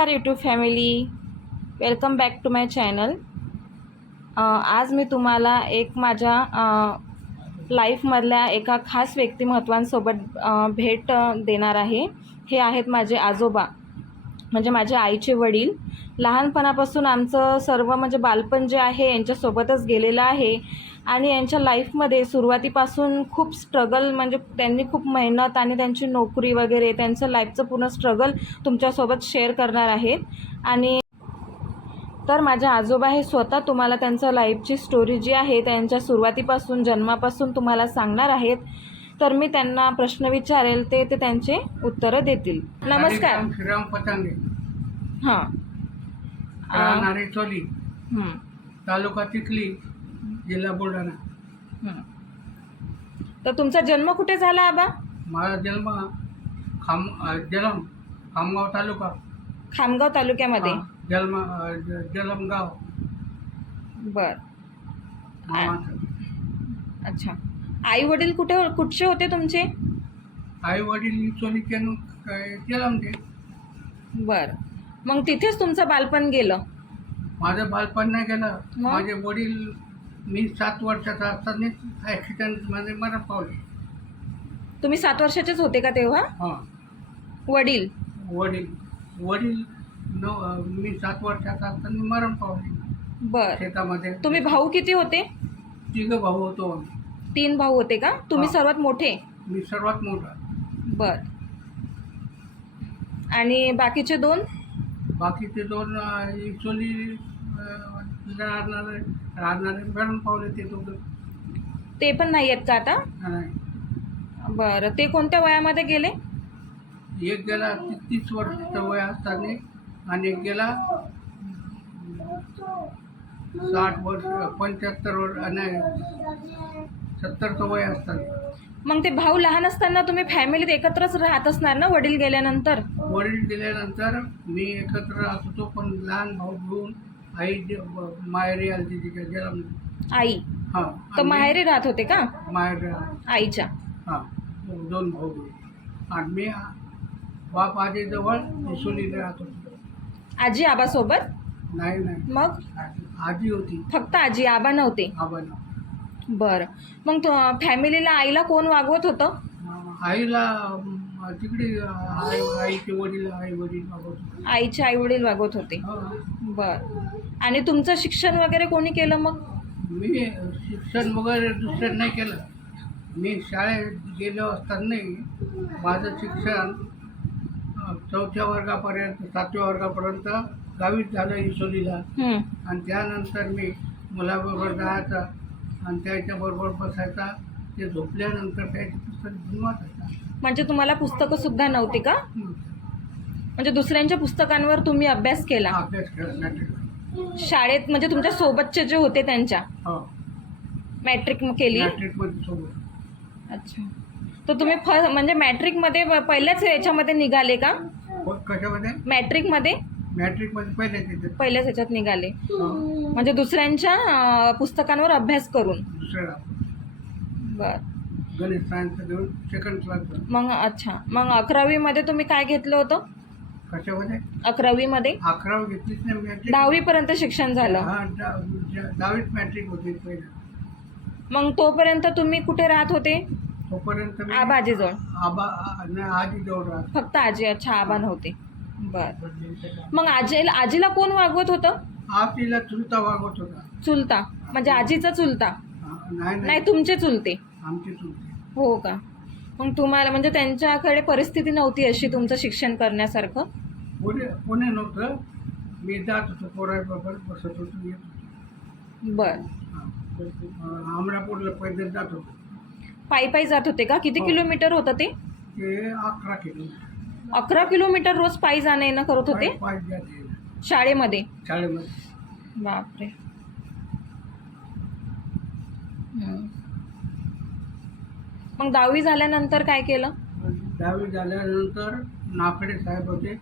नमस्कार YouTube family welcome back to my channel आज मी तुम्हाला एक माझ्या लाईफमधल्या एका खास व्यक्तिमत्वांसोबत भेट देणार आहे. हे आहेत माझे आजोबा. म्हणजे माझे आईचे वडील लहानपणापासून आमचं सर्व म्हणजे बालपण जे आहे यांच्यासोबतच गेलेलं आहे. आणि यांच्या लाईफमध्ये सुरुवातीपासून खूप स्ट्रगल म्हणजे त्यांनी खूप मेहनत आणि त्यांची नोकरी वगैरे त्यांचं लाईफचं पूर्ण स्ट्रगल तुमच्यासोबत शेअर करणार आहेत. आणि तर माझे आजोबा हे स्वतः तुम्हाला त्यांचं लाईफची स्टोरी जी आहे त्यांच्या सुरुवातीपासून जन्मापासून तुम्हाला सांगणार आहेत. तर मी त्यांना प्रश्न विचारेल ते ते त्यांचे उत्तरं देतील. नमस्कार. श्रीराम पतांगे. हां. राहणारे चोली. हं, तालुका चिखली जिल्हा बुलढाणा. हं. तर तुमचा जन्म कुठे झाला आबा? माझा जन्म खाम अ, जलम खामगाव तालुका. खामगाव तालुक्यामध्ये. हा, जन्म अ, ज- जलमगाव. बर. मामाचं अच्छा. आई वडील कुठे कुठचे होते तुमचे? आई वडील बर. मग तिथेच तुमचं बालपण गेलं? माझं बालपण नाही गेलं? माझे वडील मी सात वर्षाचा असतानाच ॲक्सिडेंटमध्ये मरण पावले. तुम्ही सात वर्षाचेच होते का तेव्हा? हां. वडील? वडील. वडील न अ, मी सात वर्षाचा असताना मरण पावले. बर. शेतामध्ये. तुम्ही भाऊ किती होते? तिघं भाऊ होतो आम्ही. तीन भाऊ होते का? तुम्ही हा. सर्वात मोठे? मी सर्वात मोठा. बर. आणि बाकीचे दोन? बाकीचे दोन ॲक्च्युली राहणारे राहणारे मरण पावले ते दोघं. ते पण नाही आहेत का आता? नाही. बरं. ते कोणत्या वयामध्ये गेले? एक गेला ती- तीस वर्षाचं वय असताना आणि एक गेला साठ वर्ष पंच्याहत्तर वर्ष नाही. सत्तरचं वय असताना मग ते भाऊ लहान असताना तुम्ही फॅमिलीत एकत्रच राहत असणार ना वडील गेल्यानंतर? वडील गेल्यानंतर मी एकत्र राहत होतो पण लहान भाऊ घेऊन आई जे- माहेरी आली तिच्या जन्म आई? हां तर माहेरी राहत होते का? माहेर आईच्या? हां दोन भाऊ भाऊ. आणि मी बाप आजीजवळ इसोलीला राहत होतो. आजी आबासोबत? नाही नाही. मग? आजी होती. फक्त आजी आबा नव्हते? आबाला बरं. मग तो फॅमिलीला आईला कोण वागवत होतं? आईला अं, तिकडे आई आईचे वडील आई वडील होते. आईचे आई वडील वागवत होते. हो. बरं. आणि तुमचं शिक्षण वगैरे कोणी केलं मग? मी शिक्षण वगैरे दुसरं नाही केलं. मी शाळेत गेलो असताना माझं शिक्षण अं, चौथ्या वर्गापर्यंत सातव्या वर्गापर्यंत गावीत झालं इसोलीला. हं. आणि त्यानंतर मी मुलाबरोबर जायचा आणि त्याच्याबरोबर बसायचा ते झोपल्यानंतर त्याची पुस्तक घेऊन वाचायचा. म्हणजे तुम्हाला पुस्तकं सुद्धा नव्हती का? म्हणजे दुसऱ्यांच्या पुस्तकांवर तुम्ही अभ्यास केला? अभ्यास करण्यासाठी शाळेत म्हणजे तुमच्या सोबतचे जे होते त्यांच्या? हो. मॅट्रिक केली? मॅट्रिकमध्ये सोबत. अच्छा. तर तुम्ही फ म्हणजे मॅट्रिकमध्ये प- पहिल्याच याच्यामध्ये निघाले का? हो, कशामध्ये? मॅट्रिकमध्ये मॅट्रिकमध्ये पहिल्याच ह्याच्यात निघाले. म्हणजे दुसऱ्यांच्या अं, पुस्तकांवर अभ्यास करून. बर. गणित सायन्स घेऊन सेकंड क्लास मग अच्छा. मग अकरावीमध्ये तुम्ही काय घेतलं होतं? कशामध्ये? अकरावीमध्ये. अकरावी घेतलीच नाही मॅट्रिक दहावीपर्यंत शिक्षण झालं. हा दहा- दहावीत मॅट्रिक होती मग तोपर्यंत तुम्ही कुठे राहत होते? तोपर्यंत मी आबाजीजवळ. आबा नाही, आजीजवळ राहत फक्त आजी अच्छा आबा नव्हते. बर. मग आजी आजीला कोण वागवत होतं? आजीला चुलता वागवत होता. चुलता? म्हणजे आजीचा चुलता? हा, नाही नाही. नाही तुमचे चुलते. आमची चुलती. हो का? मग तुम्हाला म्हणजे त्यांच्याकडे परिस्थिती नव्हती अशी तुमचं शिक्षण करण्यासारखं? पुणे पुणे नव्हतं. मी जात होतो पोराबरोबर बसत होतो येत होतो. बर. हा. अं, अमरापूरला पैदल जात होतो. पायी पायी जात होते का? किती हो. किलोमीटर होतं ते? ते अकरा किलो अकरा किलोमीटर रोज पायी जाणं येणं करत होते? शाळेमध्ये? शाळेमध्ये. बापरे. हम्म. मग दहावी झाल्यानंतर काय केलं? दहावी झाल्यानंतर नाकडे साहेब होते.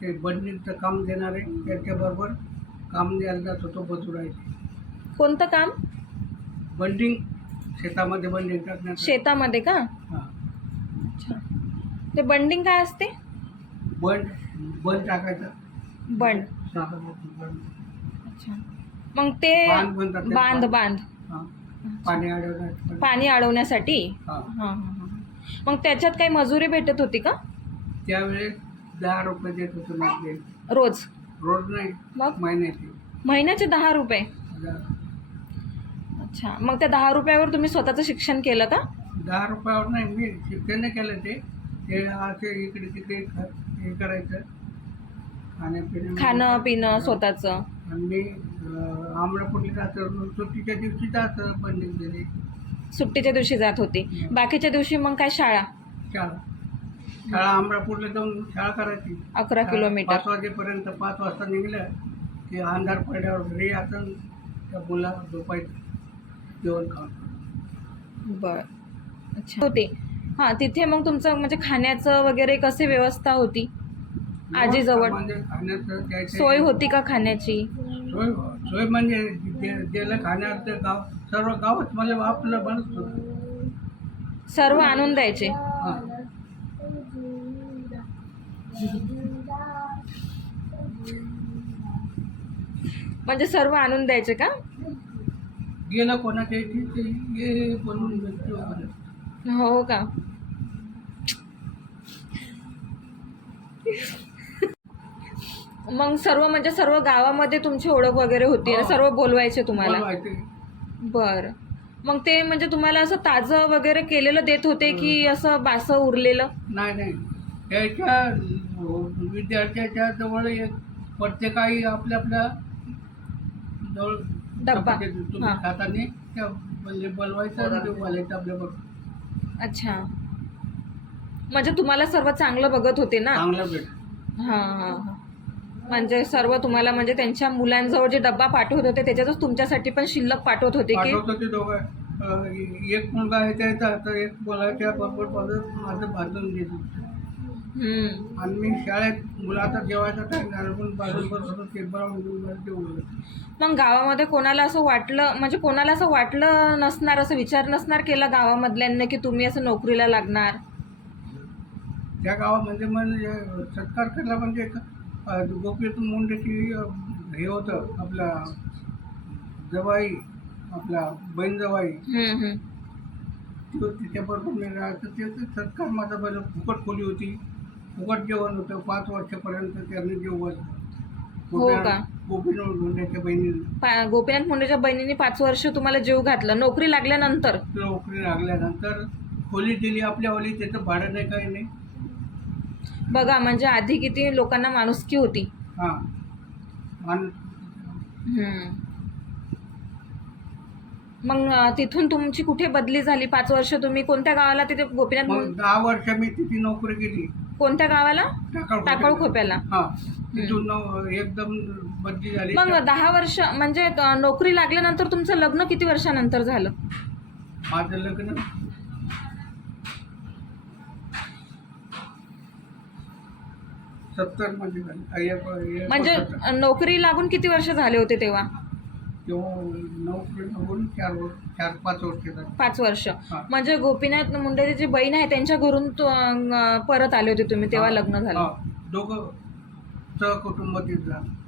ते बंडिंगचं काम देणारे. त्यांच्याबरोबर काम द्यायला जात होतो बजुरायचे कोणतं काम? बंडिंग. शेतामध्ये बंडिंग करण्यात शेतामध्ये का? हां. अच्छा. ते बंडिंग काय असते? बंड बंद टाकायचं. बंड. अच्छा. मग ते बांध म्हणतात बांध हा. पाणी अडवण्यात पाणी अडवण्यासाठी? हा. हां हां हां. मग त्याच्यात काही मजुरी भेटत होती का? त्यावेळेस दहा रुपये देत होतो रोज? रोज नाही. मग? महिन्याची. महिन्याचे दहा रुपये? दहा. अच्छा. मग त्या दहा रुपयावर तुम्ही स्वतःचं शिक्षण केलं का? दहा रुपयावर नाही मी शिक्षण नाही केलं ते. ते असे इकडे तिकडे ख- हे करायचं. खाण्यापिण्या खाणं पिणं स्वतःचं. आणि मी आंबळापुरली जातं. सुट्टीच्या दिवशी जातं पंडित गेले सुट्टीच्या दिवशी जात होती. बाकीच्या दिवशी मग काय शाळा? शाळा. शाळा आंबळापूरला जाऊन शाळा करायची. अकरा शाळा किलोमीटर. पाच वाजेपर्यंत पाच वाजता निघलं की अंधार पडल्यावर घरी याचं त्या मुला झोपायचं. जेवण खाऊन. बर. अच्छा. होते. हां तिथे मग तुमचं म्हणजे खाण्याचं वगैरे कशी व्यवस्था होती? आजीजवळ. म्हणजे खाण्याचं सोय होती का खाण्याची? सोय सोय म्हणजे जे- खाण्याचं गाव सर्व गावच मला आपलं बनत होतं. सर्व आणून द्यायचे? हां. म्हणजे सर्व आणून द्यायचे का? गेलं कोणाच्या इथे ते ये बनवून भेटतो वगैरे. हो का? मग सर्व म्हणजे सर्व गावामध्ये तुमची ओळख वगैरे होती ना? हो. सर्व बोलवायचे तुम्हाला. बर. मग ते म्हणजे तुम्हाला असं ताजं वगैरे केलेलं देत होते की असं बासं उरलेलं? नाही नाही. त्याच्या विद्यार्थ्याच्या जवळ एक प्रत्येकाही आपल्या आपल्या जवळ डब्बा. हां. म्हणजे बोलवायचं आपल्याबरोबर. अच्छा. म्हणजे तुम्हाला सर्व चांगलं बघत होते ना? चांगलं भेट. हां हां हां. म्हणजे सर्व तुम्हाला म्हणजे त्यांच्या मुलांजवळ जे डब्बा पाठवत होते त्याच्यातच तुमच्यासाठी पण शिल्लक पाठवत होते की? पाठवतो ते दोघं. अं, एक मुलगा आहे त्याचा तर एक बोलायच्या बरोबर बोलत माझं देत होतं. हम्म. आणि मी शाळेत मुलाचा जेवायचा टाइम झाला पण ते बनवून जेवलं मग गावामध्ये कोणाला असं वाटलं म्हणजे कोणाला असं वाटलं नसणार असं विचार नसणार केला गावामधल्यांनी की तुम्ही असं नोकरीला लागणार? त्या गावामध्ये म्हणजे सत्कार केला म्हणजे गोपीनाथ मुंडेची हे होतं आपला जवाई आपला बहीण जवाई. तो तिच्याबरोबर मी राहायचं त्याचं सत्कार माझा पहिलं फुकट खोली होती. फुकट जेवण होतं. पाच वर्षापर्यंत त्यांनी जेवण हो? गोपीनाथ मुंडेच्या बहिणीने. गोपीनाथ मुंडेच्या बहिणीने पाच वर्ष तुम्हाला जीव घातला. नोकरी लागल्यानंतर? नोकरी लागल्यानंतर खोली दिली. आपल्या ओली त्याचं भाडं नाही काही नाही. बघा म्हणजे आधी किती लोकांना माणुसकी होती. हां. हम्म. मग अं, तिथून तुमची कुठे बदली झाली? पाच वर्ष तुम्ही कोणत्या गावाला तिथे गोपीनाथ मग दहा वर्ष मी तिथे नोकरी केली. कोणत्या गावाला? टाकाळ खोप्याला हां. तिथून नव- एकदम बदली झाली. मग दहा वर्ष म्हणजे अं, नोकरी लागल्यानंतर तुमचं लग्न किती वर्षानंतर झालं? माझं लग्न सत्तरमध्ये झालं. म्हणजे नोकरी लागून किती वर्ष झाले होते तेव्हा? तेव्हा नोकरी लागून चार वर्ष चार पाच वर्ष झाली. पाच वर्ष. हा. म्हणजे गोपीनाथ मुंडेची जी बहीण आहे त्यांच्या घरून तु- अं, परत आले होते तुम्ही तेव्हा लग्न झालं. हा, दोघं सहकुटुंबातील झालं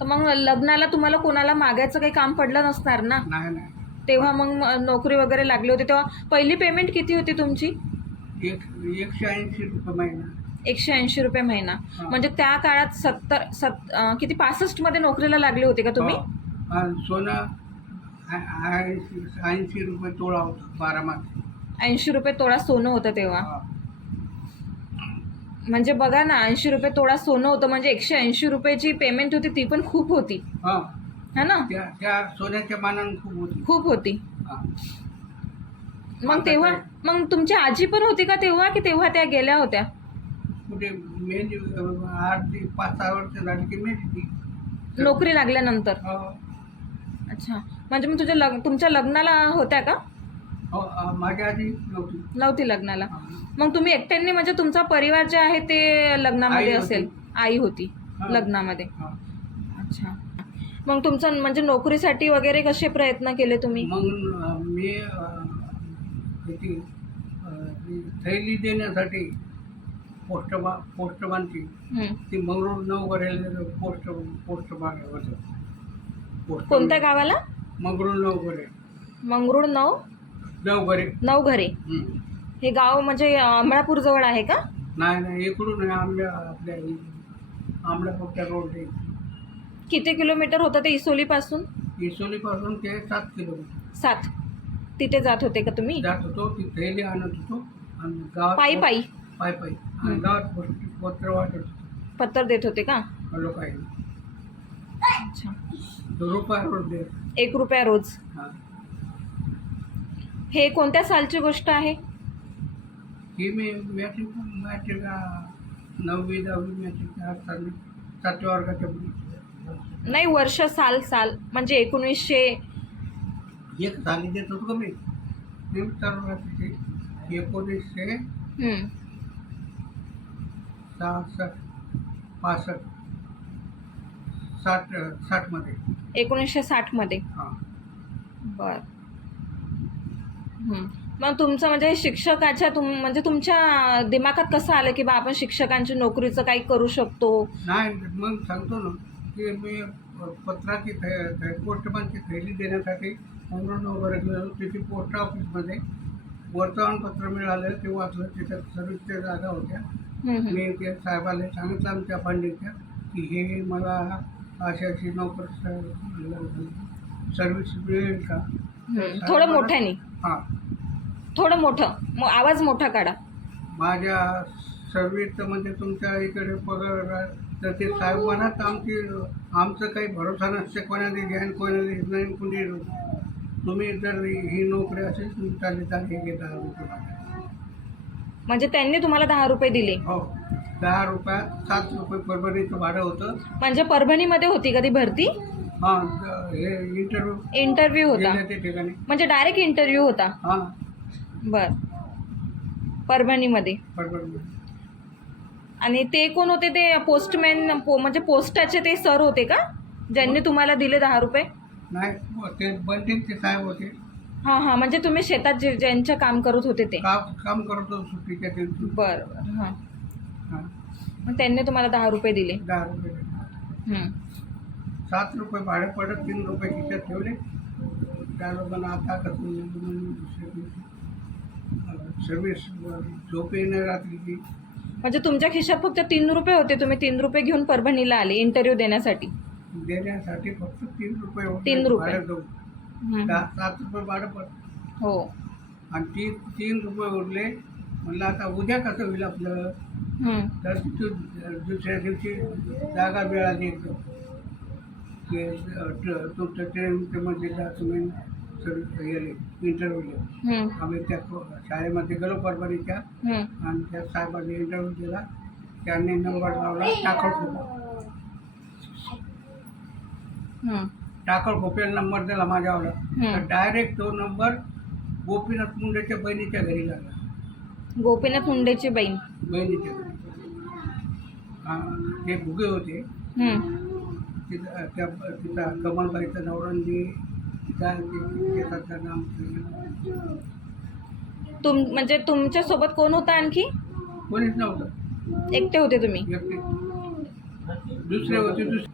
तर मग लग्नाला तुम्हाला कोणाला मागायचं काही काम पडलं नसणार ना? नाही नाही. तेव्हा मग अं, नोकरी वगैरे लागली होती. तेव्हा पहिली पेमेंट किती होती तुमची? एक एकशे ऐंशी रुपये महिना. एकशे ऐंशी रुपये महिना. हा. म्हणजे त्या काळात सत्तर सत् अं, किती पासष्टमध्ये नोकरीला लागले होते का तुम्ही? हा. सोनं ऐंशी ऐंशी रुपये तोळा होता बारा मास ऐंशी रुपये तोळा सोनं होतं तेव्हा. म्हणजे बघा ना ऐंशी रुपये तोळा सोनं होतं म्हणजे एकशे ऐंशी रुपयाची पेमेंट होती ती पण खूप होती. हा. है ना? त्या त्या सोन्याच्या मानानं खूप होती. खूप होती. हा. मग आता तेव्हा काय? मग तुमची आजी पण होती का तेव्हा की तेव्हा त्या गेल्या होत्या? कुठे मेहंदी आठ ते पाच सहा वर्ष झाली की मेहंदी ती. नोकरी लागल्यानंतर? हो. अच्छा. म्हणजे मग तुझ्या लग तुमच्या लग्नाला होत्या का? हो अ, माझ्या आधी नव्हती. नव्हती लग्नाला. मग तुम्ही एकट्यांनी म्हणजे तुमचा परिवार जे आहे ते लग्नामध्ये आई होती. असेल? आई होती हा. लग्नामध्ये. हा. अच्छा. मग तुमचं म्हणजे नोकरीसाठी वगैरे कसे प्रयत्न केले तुम्ही? मग अ, मी अ, त्याची अ, ती थैली देण्यासाठी पोस्टमा पोस्टमानची. ती मंगळूर नवगरेला पोस्ट पोस्टमान होतं. पोस्ट कोणत्या गावाला? मंगळूर नवगरे. मंगरुळ नऊ नवगरे. नवघरे हं. हे गाव म्हणजे अमळापूर जवळ आहे का? नाही नाही इकडून आपल्या आंबल्यापूरच्या रोड किती किलोमीटर होतं ते इसोलीपासून? इसोलीपासून ते सात किलोमीटर. सात. तिथे जात होते का तुम्ही? जात होतो ती थैली आणत होतो. आणि गावात पायी पायी. पाय पायी. आणि. गावात पत्र- पत्र वाटत होतो. पत्तर देत होते का? लोकांनी अच्छा. रुपया रोड दे. एक रुपया रोज. हा. हे कोणत्या सालची गोष्ट आहे? ही मी मॅट्रिक मॅट्रिक नववी दहावी मॅट्रिक असताना सातव्या वर्गाच्या मुली नाही वर्ष साल साल म्हणजे एकोणीसशे एक साली देत होतो का मी? राहते एकोणीसशे हं. सहासष्ट पासष्ट साठ साठमध्ये. एकोणीसशे साठमध्ये? हां. बर. मग तुमचं म्हणजे शिक्षकाच्या तुम म्हणजे तुमच्या दिमागात कसं आलं की बा आपण शिक्षकांची नोकरीचं काही करू शकतो? नाही मग सांगतो ना की मी पत्राची पोस्टमॅनची थैली देण्यासाठी मंगळूर वगैरे गेलो तिथे पोस्ट ऑफिसमध्ये वर्तमानपत्र मिळालं ते वाचलं तिथं सर्विसच्या जागा होत्या. मी ते साहेबाला सांगितलं आमच्या पंडितच्या की हे मला अशी अशी नोकरी सर्विस मिळेल का. थोडं मोठ्याने हां. थोडं मोठं. मग आवाज मोठा काढा. माझ्या सर्व्हिसचं म्हणजे तुमच्या इकडे पगार तर ते साहेब म्हणत आमची आमचं काही भरोसा नसते कोणाला घ्यान कोणाला नाही कुणी तुम्ही जर ही नोकरी असेल तुम्ही चालेल हे घेता म्हणजे त्यांनी तुम्हाला दहा रुपये दिले. हो दहा रुपयात सात रुपये परभणीचं भाडं होतं. म्हणजे परभणीमध्ये होती कधी भरती? हां हे इंटरव्ह्यू इंटरव्ह्यू होता. ठिकाणी. म्हणजे डायरेक्ट इंटरव्ह्यू होता? हां. बर. परभणीमध्ये. परभणी आणि ते कोण होते? ते पोस्टमॅन पो म्हणजे पोस्टाचे ते सर होते का? ज्यांनी तुम्हाला दिले दहा रुपये? नाही ते बंटीचे साहेब होते. हां हां. म्हणजे तुम्ही शेतात जे ज्यांचं काम करत होते ते. काम काम करत होतो दिवशी बरं बरं. हां. हां. मग त्यांनी तुम्हाला दहा रुपये दिले. दहा रुपये. हं. सात रुपये भाडे पडत तीन रुपये खिशात ठेवले. त्या लोकांना आता कसं दुसऱ्या दिवशी. सर्व्हिस झोप येणार रात्रीची. म्हणजे तुमच्या खिशात फक्त तीन रुपये होते. तुम्ही तीन रुपये घेऊन परभणीला आले इंटरव्ह्यू देण्यासाठी. देण्यासाठी फक्त तीन रुपये होते. तीन रुपये. भाडं दहा सात रुपये भाडं पडत हो. आणि तीन तीन रुपये उरले. म्हणलं आता उद्या कसं होईल आपलं? हं. तर तिथून दुसऱ्या दिवशी जागा मिळाली एकदम की अं, ट- तुमचं ट्रेनमध्ये जा तुम्ही सर्व गेले इंटरव्ह्यूला. आम्ही त्या को- शाळेमध्ये गेलो परभणीच्या. आणि त्या साहेबांनी इंटरव्ह्यू दिला. त्यांनी नंबर लावला टाकळ खोपा हं. टाकळ खोपेला नंबर दिला माझ्यावर. तर. डायरेक्ट तो नंबर गोपीनाथ मुंडेच्या बहिणीच्या घरी लागला. गोपीनाथ मुंडेची बहीण. बहिणीच्या घरी. हा, ते भुगे होते. हं. तिथं त्या तिचा कमलबाईचा नाम ठेवलं. तुम म्हणजे तुमच्यासोबत कोण होता आणखी? कोणीच नव्हतं. एकटे होते तुम्ही. व्यक्ती दुसरे होते दुसरे.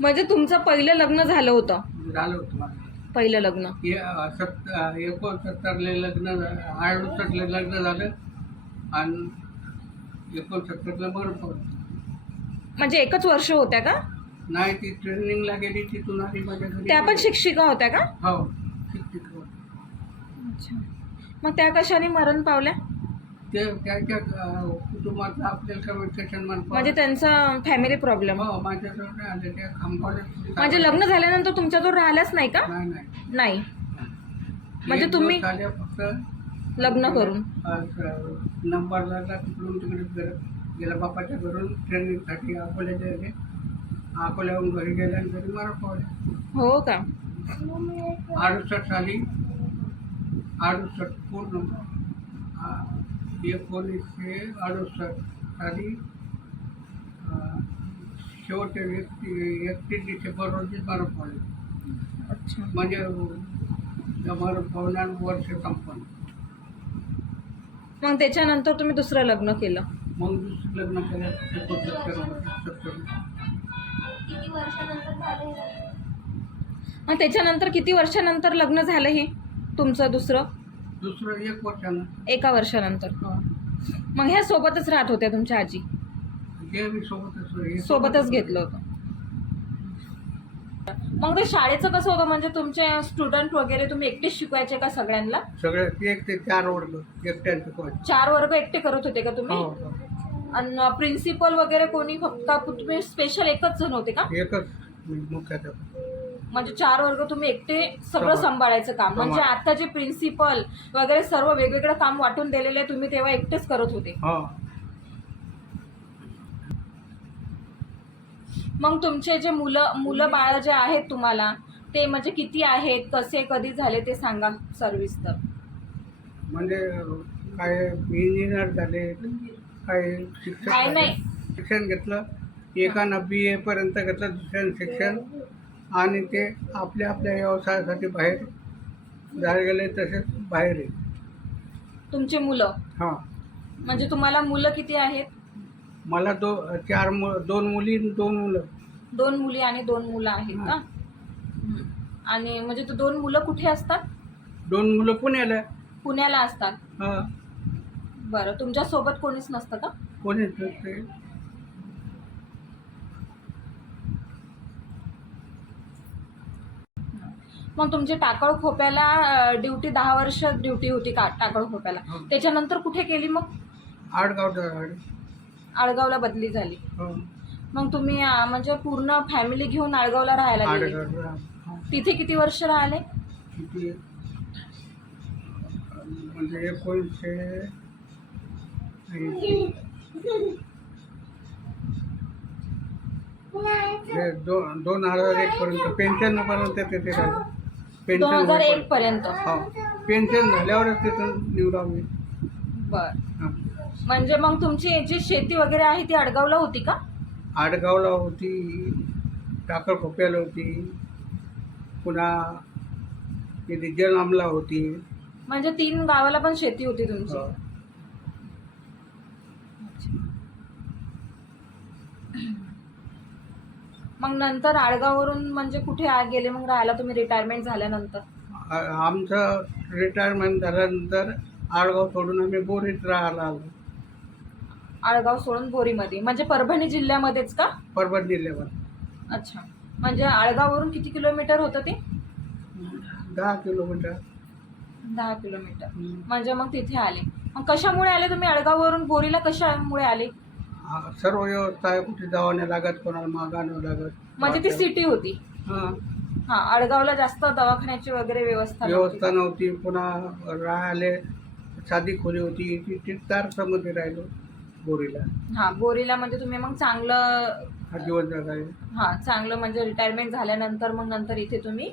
म्हणजे तुमचं पहिलं लग्न झालं होतं? झालं होतं माझं. पहिलं लग्न. हे, अं, सत्त अं, एकोणसत्तरले लग्न झालं अडुसष्टले लग्न झालं आणि एकोणसत्तरला बरं पडलं. म्हणजे एकच वर्ष होत्या का? नाही ती ट्रेनिंगला गेली तिथून आली माझ्या घरी. त्या पण शिक्षिका होत्या का? हो शिक्षिक होते. अच्छा. मग त्या कशाने मरण पावल्या? ते त्यांच्या अं, कुटुंबातलं आपल्याला कम्युनिकेशन म्हणजे त्यांचा फॅमिली प्रॉब्लेम हो माझ्याजवळ नाही आले. त्या खामगावला म्हणजे लग्न झाल्यानंतर तुमच्याजवळ राहिल्याच नाही का? नाही नाही. नाही. म्हणजे एक तुम्ही- दिवस फक्त लग्न करून. नंबर लागला तिकडून तिकडे गेला गेला बापाच्या घरून ट्रेनिंगसाठी अकोल्याच्या गेले. अकोल्याहून घरी गेले आणि घरी मारा पावले. हो का? अडुसष्ट साली अडुसष्ट पूर्ण. आ, एकोणीसशे अडुसष्ट साली अ, शेवटच्या व्यक्ती एकतीस डिसेंबर रोजी मारा पावले अच्छा। म्हणजे मारा पावणार वर्ष संपन्न। मग त्याच्यानंतर तुम्ही दुसरं लग्न केलं? मग दुसरं लग्न केलं एकोणसत्तर सत्तर. मग त्याच्यानंतर किती वर्षानंतर लग्न झालं हे तुमचं दुसरं? दुसरं एक वर्षानं एका वर्षानंतर. हा. मग ह्या सोबतच राहत होत्या तुमच्या आजी? हे मी सोबतच हे सोबतच घेतलं होतं. मग ते शाळेचं कसं होतं? म्हणजे तुमचे स्टुडंट वगैरे तुम्ही एकटेच शिकवायचे का सगळ्यांना? सगळे एक ते चार वर्ग एकट्याचं चार वर्ग एकटे करत होते का तुम्ही? हो हो. आणि प्रिन्सिपल वगैरे कोणी? फक्त तुम्ही स्पेशल एकच जण होते का? एकच मुख्याध्यापक. म्हणजे चार वर्ग तुम्ही एकटे सगळं सांभाळ- सांभाळायचं काम म्हणजे. आता जे प्रिन्सिपल वगैरे सर्व वेगवेगळं काम वाटून दिलेले तुम्ही तेव्हा एकटेच करत होते हा मग तुमचे जे मुलं मुलं बाळ जे आहेत तुम्हाला ते म्हणजे किती आहेत कसे कधी झाले ते सांगा सर्विस तर म्हणजे काय इंजिनियर झाले काय झाले. नाही. शिक्षण घेतलं एकानं बी ए पर्यंत घेतलं दुसऱ्यानं शिक्षण आणि ते आपल्या आपल्या व्यवसायासाठी बाहेर जायला गेले तसेच बाहेर आहे तुमचे मुलं? हां. म्हणजे तुम्हाला मुलं किती आहेत? मला दो चार मु दोन मुली आणि दोन मुलं. दोन मुली आणि दोन मुलं आहेत का? हं. आणि म्हणजे तो दोन मुलं कुठे असतात? दोन मुलं पुण्याला. पुण्याला असतात. हां. बरं तुमच्यासोबत कोणीच नसतं का? कोणीच नसते. मग तुमची टाकळ खोप्याला ड्युटी दहा वर्ष ड्युटी होती का टाकळ खोप्याला? हो. त्याच्यानंतर कुठे केली मग? आडगावचा आळगावला बदली झाली. हो. मग तुम्ही अं, म्हणजे पूर्ण फॅमिली घेऊन आळगावला राहायला गेले. आडगाव हां. तिथे किती वर्ष राहिले? किती म्हणजे एकोणीसशे हे दोन दोन हजार एक पर्यंत पेन्शन पर्यंत तिथे राहिले. दोन पेन्शन हजार एक पर्यंत. हा पेन्शन झाल्यावरच तिथून निवडावं मी बर. हा. म्हणजे मग तुमची जी शेती वगैरे आहे ती आडगावला होती का? आडगावला होती टाकळ खोप्याला होती पुन्हा इथे होती. म्हणजे तीन गावाला पण शेती होती तुमची? हो. मग नंतर आळगाववरून म्हणजे कुठे आ- गेले मग राहायला तुम्ही रिटायरमेंट झाल्यानंतर? आ- आमचं रिटायरमेंट झाल्यानंतर आडगाव सोडून आम्ही बोरीत राहायला आलो. आळगाव सोडून बोरीमध्ये. म्हणजे परभणी जिल्ह्यामध्येच का? परभणी जिल्ह्यावर अच्छा. म्हणजे आळगाववरून किती किलोमीटर होतं ते? दहा किलोमीटर. दहा किलोमीटर. म्हणजे मग तिथे आले. मग कशामुळे आले तुम्ही? आळगाववरून बोरीला कशामुळे आले? सर्व व्यवस्था आहे कुठे जावं नाही लागत कोणाला मागा नाही लागत. म्हणजे ती सिटी होती? हां. हा आळगावला जास्त दवाखान्याची वगैरे व्यवस्था नव्हती. व्यवस्था नव्हती पुन्हा राहिले साधी खोली होती ती तीर्थार्थमध्ये राहिलो बोरीला. हा बोरीला म्हणजे तुम्ही मग चांगलं हा जीवन जगाय हा चांगलं म्हणजे रिटायरमेंट झाल्यानंतर मग नंतर इथे तुम्ही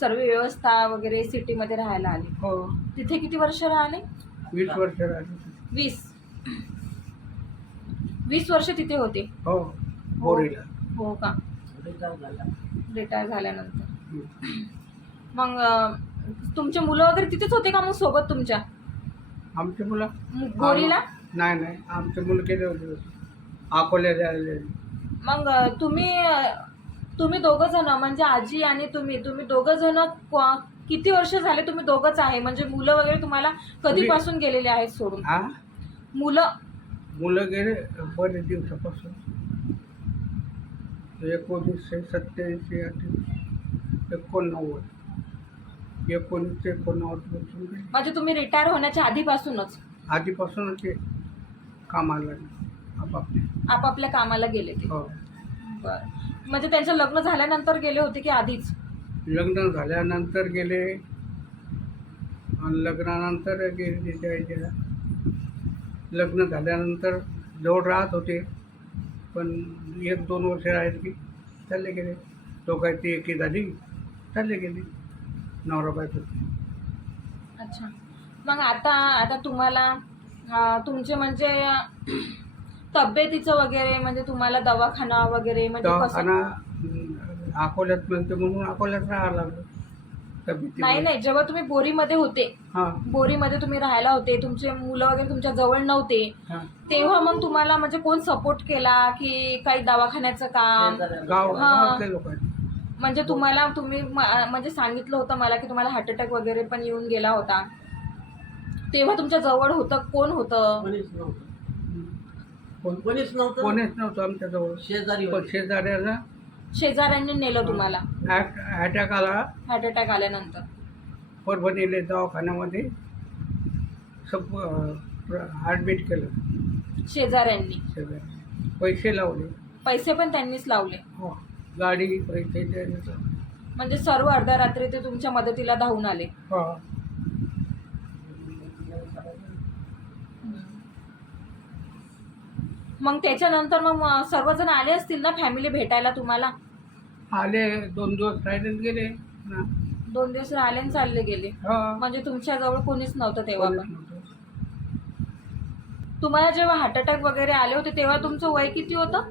सर्व व्यवस्था वगैरे सिटीमध्ये राहायला आले. हो. तिथे किती वर्ष राहिले? वीस वर्ष राहिले. वीस. वीस वर्ष तिथे होते. हो बोरीला हो. का? रिटायर झाल्यानंतर. मग तुमचे मुलं वगैरे तिथेच होते का मग सोबत तुमच्या? आमचे मुलं? मग बोरीला नाही नाही. आमचे मुलं केले होते. अकोल्याला मग तुम्ही तुम्ही दोघं जण म्हणजे आजी आणि तुम्ही तुम्ही दोघं जण क्वा- किती वर्ष झाले तुम्ही दोघंच आहे? म्हणजे मुलं वगैरे तुम्हाला कधीपासून गेलेले आहेत सोडून? हा मुलं मुलं गेले बरेच दिवसापासून. एकोणीसशे सत्याऐंशी अठ्ठ्याऐंशी एकोणनव्वद. एकोणीस एकोणनव्वदपासून गेले. म्हणजे तुम्ही रिटायर होण्याच्या आधीपासूनच? आधीपासूनच ते कामाला लागले आपापले आपापल्या कामाला गेले ते. हो. बरं. म्हणजे त्यांचं लग्न झाल्यानंतर गेले होते की आधीच? लग्न झाल्यानंतर गेले. आणि लग्नानंतर गेले त्याच्या लग्न झाल्यानंतर जवळ राहत होते. पण एक दोन वर्ष राहिले की चालले गेले. दोघांची एकी झाली चालले गेले. नवरा बायको. अच्छा. मग आता आता तुम्हाला तुमचे म्हणजे तब्येतीचं वगैरे म्हणजे तुम्हाला दवाखाना वगैरे म्हणजे कसं? दवाखाना अं, अकोल्यात मिळते म्हणून अकोल्यात राहायला लागलं. नाही नाही जेव्हा तुम्ही बोरीमध्ये होते हां. बोरीमध्ये तुम्ही राहायला होते तुमचे मुलं वगैरे तुमच्या जवळ नव्हते हां. तेव्हा मग तुम्हाला म्हणजे कोण सपोर्ट केला की काही दवाखान्याचं काम? गाव हां. म्हणजे तुम्हाला तुम्ही म- म्हणजे सांगितलं होतं मला की तुम्हाला हार्ट अटॅक वगैरे पण येऊन गेला होता. तेव्हा तुमच्या जवळ होतं कोण होतं? कोणीच नव्हतं. कोण कोणीच नव्हतं? कोणीच नव्हतं आमच्याजवळ शेजारी होते. शेजाऱ्याला शेजाऱ्यांनी नेलं तुम्हाला? अटॅक आला. हार्ट अटॅक आल्यानंतर. परभणीले दवाखान्यामध्ये सब ॲडमिट केलं. शेजाऱ्यांनी. पैसे लावले. पैसे पण त्यांनीच लावले. हो. गाडी पैसे म्हणजे सर्व अर्ध्या रात्री ते तुमच्या मदतीला धावून आले. हो. मग त्याच्यानंतर मग सर्वजण आले असतील ना फॅमिली भेटायला तुम्हाला? आले दोन दिवस राहिले गेले. दोन दिवस राहिले आणि चालले गेले. हो. म्हणजे तुमच्याजवळ कोणीच नव्हतं तेव्हा पण. तुम्हाला जेव्हा हार्ट अटॅक वगैरे आले होते तेव्हा तुमचं वय किती होतं?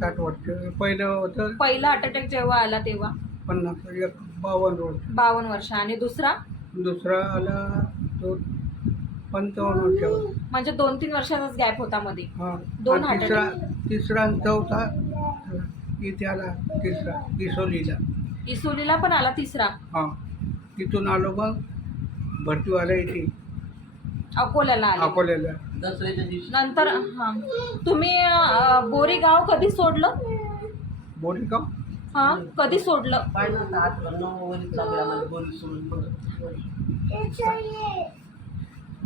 साठ वर्ष. पहिलं होतं. पहिला हार्ट अटॅक जेव्हा आला तेव्हा? पन्नास एक बावन्न वर्ष. बावन्न वर्ष. आणि दुसरा? दुसरा आला तो पंचावन्न वर्षावर म्हणजे दोन तीन वर्षाचाच गॅप होता मध्ये. हा. दोन आणि हार्ट तिसरा तिसरा आणि चौथा इथे आला तिसरा इसोलीला. इसुलीला पण आला तिसरा? हा. तिथून आलो मग भरती व्हायला इथे. अकोल्याला आला. अकोल्याला. दसऱ्याच्या दिवशी. नंतर हा. तुम्ही अं, बोरी गाव कधी सोडलं? का हा कधी सोडलं? पाहिजे ना आठ नऊ वरी चालू आहे आम्हाला बोली सोडून परत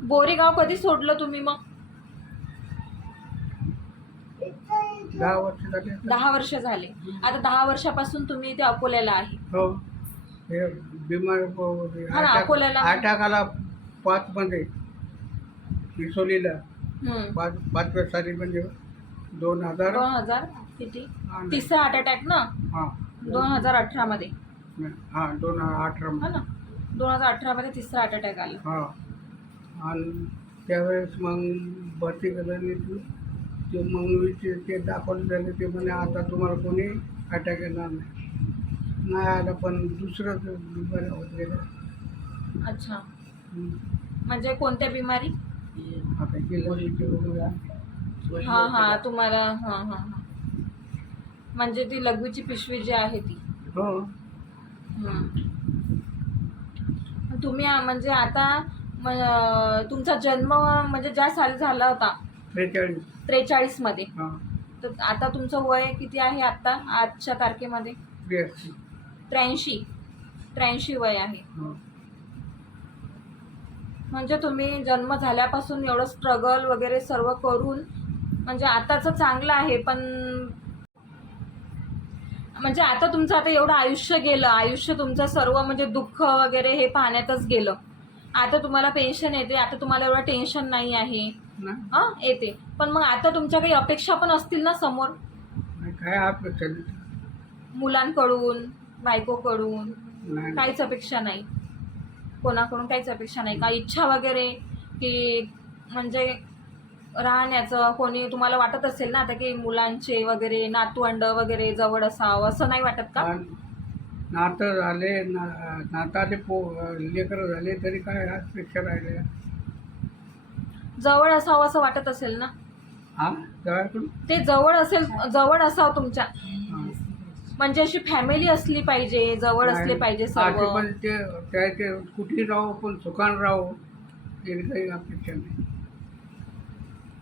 बोरी गाव कधी सोडलं तुम्ही मग? दहा वर्ष झाले आता. दहा वर्ष झाले. आता दहा वर्षापासून तुम्ही इथे अकोल्याला आहे. हो. हे बिमार हा ना, अकोल्याला. आला पाच मध्ये हम्म. पाच पाचव्या साली म्हणजे दोन हजार. दोन हजार किती? आणि- तिसरा हार्ट अटॅक ना? हा. दोन हजार अठरा मध्ये हा दोन हजार अठरा हा ना. दोन हजार अठरा मध्ये तिसरा हार्ट अटॅक आला. हा. आणि त्यावेळेस मग भरती केलं ते मग ते दाखवलं झालं ते म्हणे आता तुम्हाला कोणी अटॅक येणार नाही. नाही आलं पण दुसरं ते बिमारी होत गेलं. अच्छा. म्हणजे कोणत्या बिमारी? आता हा हा तुम्हाला हा हा हा. म्हणजे ती लघवीची पिशवी जी आहे ती. हो. तुम्ही आ- म्हणजे आता म- तुमचा जन्म म्हणजे ज्या साली झाला होता त्रेचाळीस. त्रेचाळीसमध्ये हां. तर आता तुमचं वय किती आहे आता आजच्या तारखेमध्ये? त्र्याऐंशी त्र्याऐंशी. त्र्याऐंशी वय आहे. हां. म्हणजे तुम्ही जन्म झाल्यापासून एवढं स्ट्रगल वगैरे सर्व करून म्हणजे आताचं चांगलं आहे पण म्हणजे आता तुमचं आता एवढं आयुष्य गेलं आयुष्य तुमचं सर्व म्हणजे दुःख वगैरे हे पाहण्यातच गेलं. आता तुम्हाला पेन्शन येते आता तुम्हाला एवढं टेन्शन नाही आहे. हां? येते. पण मग आता तुमच्या काही अपेक्षा पण असतील ना समोर? नाही, काय अपेक्षा? नाही. मुलांकडून बायकोकडून? नाही. काहीच अपेक्षा नाही. कोणाकडून काहीच अपेक्षा नाही. काही इच्छा वगैरे की म्हणजे राहण्याचं कोणी तुम्हाला वाटत असेल ना आता की मुलांचे वगैरे नातवंड वगैरे जवळ असावं असं नाही वाटत का? आणि नातं झाले ना नाताले पो लेकरं झाले तरी काय अपेक्षा राहिल्या जवळ असावं असं वाटत असेल ना? हां? जवळकडून? ते जवळ असेल जवळ असावं तुमच्या. म्हणजे अशी फॅमिली असली पाहिजे जवळ असले पाहिजे सर्व. पण ते त्या ते कुठे राहू पण सुखान राहू याची काही अपेक्षा नाही.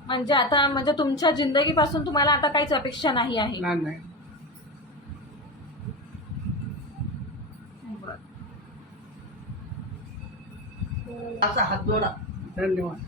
म्हणजे आता म्हणजे तुमच्या जिंदगीपासून तुम्हाला आता काहीच अपेक्षा नाही आहे. नाही. असा हात जोडा. धन्यवाद?